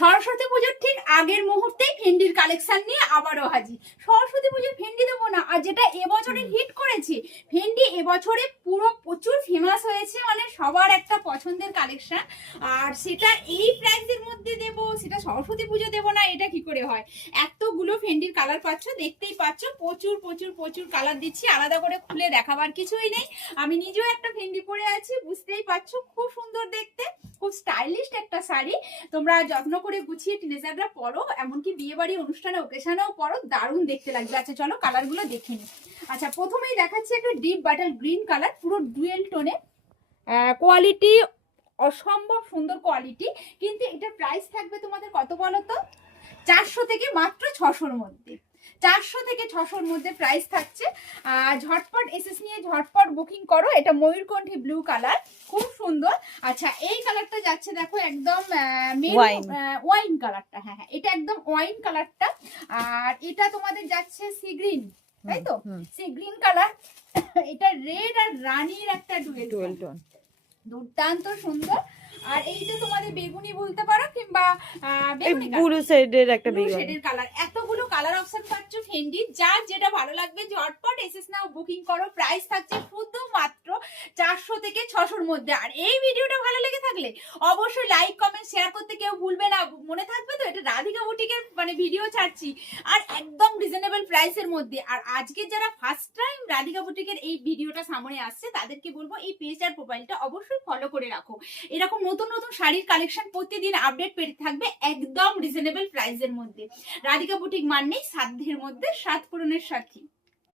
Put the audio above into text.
সরস্বতী পুজোর ঠিক আগের মুহূর্তেই ফেন্ডির কালেকশন নিয়ে আবারও হাজির। সরস্বতী পুজোর ফেন্ডি দেবো না, আর যেটা এবছরে হিট করেছে ফেন্ডি, এবছরে পুরো প্রচুর ফেমাস হয়েছে, মানে সবার একটা পছন্দের কালেকশন, আর সেটা এই প্রাইসের মধ্যে দেবো, সেটা সরস্বতী পুজো দেবো না, এটা কি করে হয়? এতগুলো ফেন্ডির কালার পাচ্ছ, দেখতেই পাচ্ছ, প্রচুর প্রচুর প্রচুর কালার দিচ্ছি, আলাদা করে খুলে দেখাবার কিছুই নেই। আমি নিজেও একটা ফেন্ডি পরে আছি, বুঝতেই পারছো, খুব সুন্দর দেখতে, খুব স্টাইলিশ একটা শাড়ি। তোমরা যত্ন করে গুছিয়ে টিনেজাররা পরো, এমনকি বিয়ে বাড়ি অনুষ্ঠানে ওকেশনেও পরো, দারুণ দেখতে লাগবে। আচ্ছা চলো কালারগুলো দেখে নিই। আচ্ছা প্রথমেই দেখাচ্ছি একটা ডিপ বাটার গ্রিন কালার, পুরো ডুয়েল টোনে, কোয়ালিটি অসম্ভব সুন্দর কোয়ালিটি। কিন্তু এটার প্রাইস থাকবে তোমাদের কত বলো তো? 400 থেকে মাত্র 600-র মধ্যে, 400 থেকে 600-র মধ্যে প্রাইস থাকছে। ঝটপট এসএস নিয়ে ঝটপট বুকিং করো। এটা ময়ূরকণ্ঠী ব্লু কালার, খুব সুন্দর। আচ্ছা এই কালারটা যাচ্ছে দেখো একদম ওয়াইন কালারটা, হ্যাঁ হ্যাঁ এটা একদম ওয়াইন কালারটা। আর এটা তোমাদের যাচ্ছে সি গ্রিন, তাই তো? Sea green colour. এটা রেড আর রানীর একটা ডুয়েল টোন, দুর্দান্ত সুন্দর। আর এইটা তোমাদের বেগুনি বলতে পারো, কিংবা ব্লু শেডের একটা শেডের কালার। এতগুলো কালার অপশন পাচ্ছ ফেন্ডি, যার যেটা ভালো লাগবে ঝটপট এসএস নাও বুকিং করো। প্রাইস থাকছে শুধুমাত্র 400 থেকে 600-র মধ্যে। আর এই ভিডিওটা ভালো লেগে থাকলে অবশ্যই লাইক কমেন্ট শেয়ার করতে কেউ ভুলবে না। মনে থাকবে তো এটা রাধিকা বুটিকের মানে ভিডিও ছাড়ছি, আর একদম রিজনেবল প্রাইসের মধ্যে। আর আজকে যারা ফার্স্ট টাইম রাধিকা বুটিকের এই ভিডিওটা সামনে আসছে তাদেরকে বলবো এই পেজ আর প্রোফাইলটা অবশ্যই ফলো করে রাখো। এরকম নতুন নতুন শাড়ির কালেকশন প্রতিদিন আপডেট পেতে থাকবে একদম রিজনেবল প্রাইসের মধ্যে। রাধিকা বুটিক মানেই সাধ্যের মধ্যে স্বাদ পূরণের সাথী।